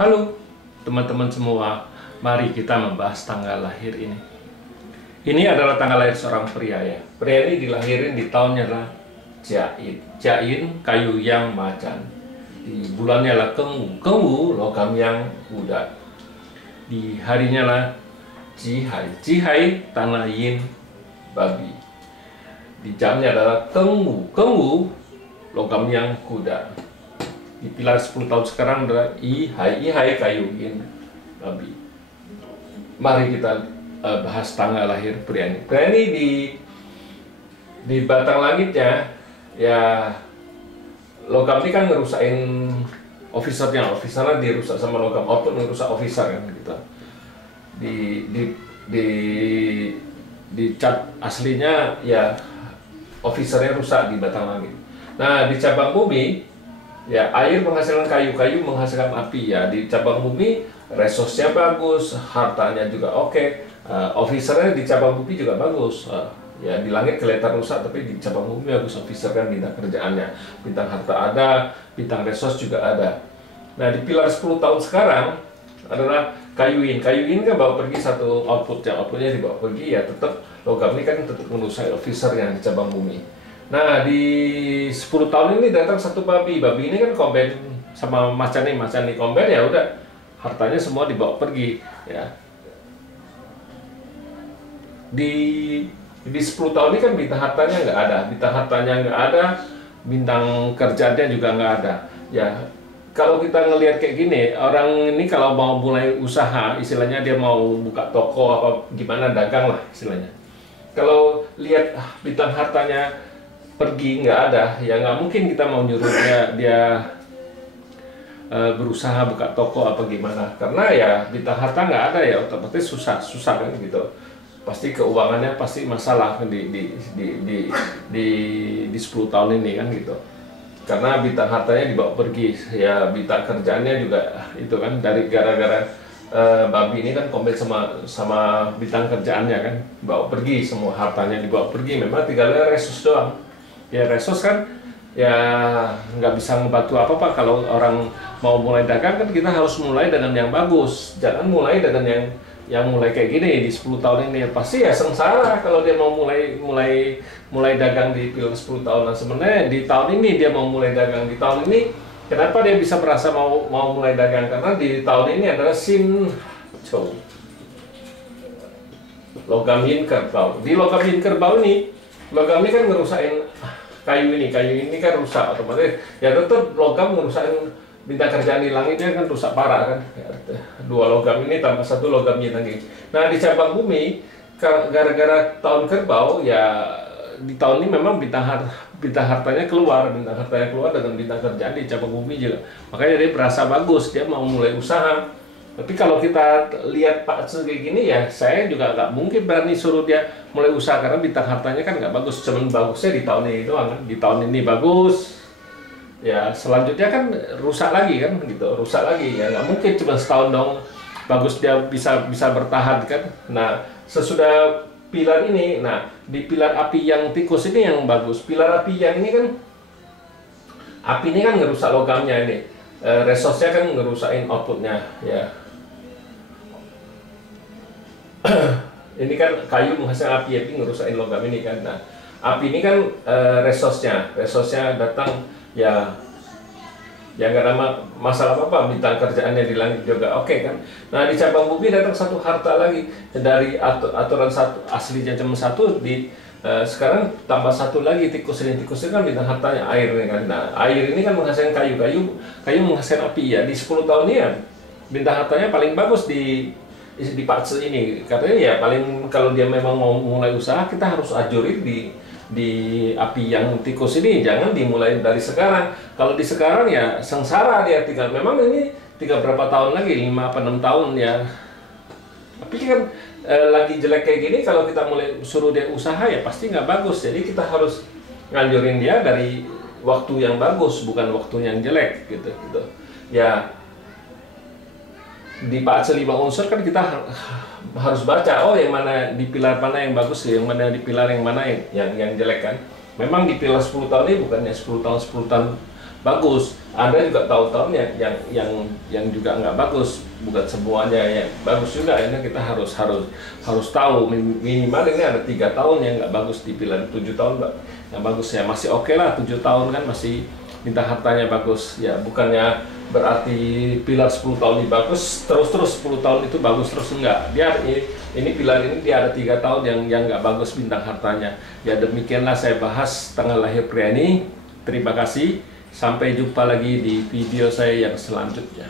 Halo teman-teman semua, mari kita membahas tanggal lahir ini. Ini adalah tanggal lahir seorang pria ya. Pria ini dilahirin di tahunnya adalah Jain. Jain kayu yang macan. Di bulannya adalah Kengwu. Kengwu logam yang kuda. Di harinya adalah Jihai. Jihai tanah yin babi. Di jamnya adalah Kengwu. Kengwu logam yang kuda. Di pilar 10 tahun sekarang adalah Ihai. Ihai kayu yin babi. Mari kita bahas tanggal lahir pria ini. Pria ini di batang langitnya ya, logam ini kan ngerusain officernya. Officernya dirusak sama logam, output ngerusak officer kan gitu. Di cat aslinya ya officernya rusak di batang langit. Nah, di cabang bumi ya, air menghasilkan kayu, kayu menghasilkan api ya. Di cabang bumi resource-nya bagus, hartanya juga oke. Officernya di cabang bumi juga bagus. Ya, di langit kelihatan rusak, tapi di cabang bumi bagus. Officer kan bintang kerjaannya, bintang harta ada, bintang resource juga ada. Nah, di pilar 10 tahun sekarang adalah kayu yin. Kayu yin kan bawa pergi satu output, yang outputnya dibawa pergi ya, tetap logam ini kan tetap merusak officer yang di cabang bumi. Nah, di 10 tahun ini datang satu babi. Babi ini kan combine sama macan ini combine ya udah, hartanya semua dibawa pergi ya. Di 10 tahun ini kan bintang hartanya nggak ada, bintang kerjaannya juga nggak ada. Ya, kalau kita ngelihat kayak gini, orang ini kalau mau mulai usaha, istilahnya dia mau buka toko apa gimana, dagang lah istilahnya. Kalau lihat bintang hartanya pergi nggak ada, ya nggak mungkin kita mau nyuruh dia berusaha buka toko apa gimana, karena ya bintang harta nggak ada ya, otomatis susah kan gitu. Pasti keuangannya pasti masalah di 10 tahun ini kan gitu, karena bintang hartanya dibawa pergi ya, bintang kerjaannya juga itu kan dari gara-gara babi ini kan kompet sama bintang kerjaannya kan, bawa pergi semua hartanya, dibawa pergi. Memang tinggalnya resus doang ya. Resos kan ya nggak bisa ngebantu apa-apa. Kalau orang mau mulai dagang kan kita harus mulai dengan yang bagus, jangan mulai dengan yang mulai kayak gini. Di 10 tahun ini pasti ya sengsara kalau dia mau mulai dagang di pilar 10 tahun. Nah, sebenarnya di tahun ini dia mau mulai dagang. Di tahun ini kenapa dia bisa merasa mau mulai dagang, karena di tahun ini adalah Sin Chow, logam yin kerbau. Di logam yin kerbau ini, logam ini kan ngerusain kayu ini kan rusak, otomatis ya tetap logam ngerusain bintang kerjaan di langitnya kan rusak parah kan ya, 2 logam ini tambah 1 logam yin lagi. Nah, di cabang bumi gara-gara tahun kerbau ya, di tahun ini memang bintang hartanya keluar dengan bintang kerjaan di cabang bumi juga, makanya dia berasa bagus, dia mau mulai usaha. Tapi kalau kita lihat Pak kayak gini ya, saya juga nggak mungkin berani suruh dia mulai usaha, karena bintang hartanya kan nggak bagus. Cuman bagusnya di tahun ini doang kan. Di tahun ini bagus ya, selanjutnya kan rusak lagi kan gitu, rusak lagi ya, nggak mungkin cuma setahun dong bagus dia bisa bertahan kan. Nah, sesudah pilar ini, nah di pilar api yang tikus ini yang bagus. Pilar api yang ini kan, api ini kan ngerusak logamnya ini, resource-nya kan ngerusain outputnya ya. Ini kan kayu menghasilkan api ngerusain logam ini kan. Nah, api ini kan resource-nya datang ya nggak ada masalah apa-apa, bintang kerjaannya di langit juga oke kan. Nah, di cabang bumi datang satu harta lagi dari aturan satu aslinya cuma satu, sekarang tambah satu lagi tikus ini kan bintang hartanya air ini kan. Nah, air ini kan menghasilkan kayu menghasilkan api ya. Di 10 tahun ini ya bintang hartanya paling bagus di Patse ini, katanya ya paling, kalau dia memang mau mulai usaha kita harus ajurin di api yang tikus ini, jangan dimulai dari sekarang. Kalau di sekarang ya sengsara dia, memang ini berapa tahun lagi, 5 apa 6 tahun ya. Tapi kan lagi jelek kayak gini, kalau kita mulai suruh dia usaha ya pasti nggak bagus. Jadi kita harus nganjurin dia dari waktu yang bagus, bukan waktu yang jelek gitu ya. Di Patse 5 unsur kan kita harus baca, oh yang mana di pilar mana yang bagus, yang mana di pilar yang mana yang jelek kan. Memang di pilar 10 tahun ini bukannya 10 tahun bagus. Ada juga tahun-tahun yang juga nggak bagus, bukan semuanya yang bagus juga. Ini kita harus tahu minimal ini ada 3 tahun yang nggak bagus di pilar, 7 tahun nggak bagus ya, masih oke lah. 7 tahun kan masih bintang hartanya bagus ya, bukannya berarti pilar 10 tahun ini bagus terus 10 tahun itu bagus terus, enggak. Dia ini pilar ini dia ada 3 tahun yang nggak bagus bintang hartanya ya. Demikianlah saya bahas tanggal lahir pria ini. Terima kasih, sampai jumpa lagi di video saya yang selanjutnya.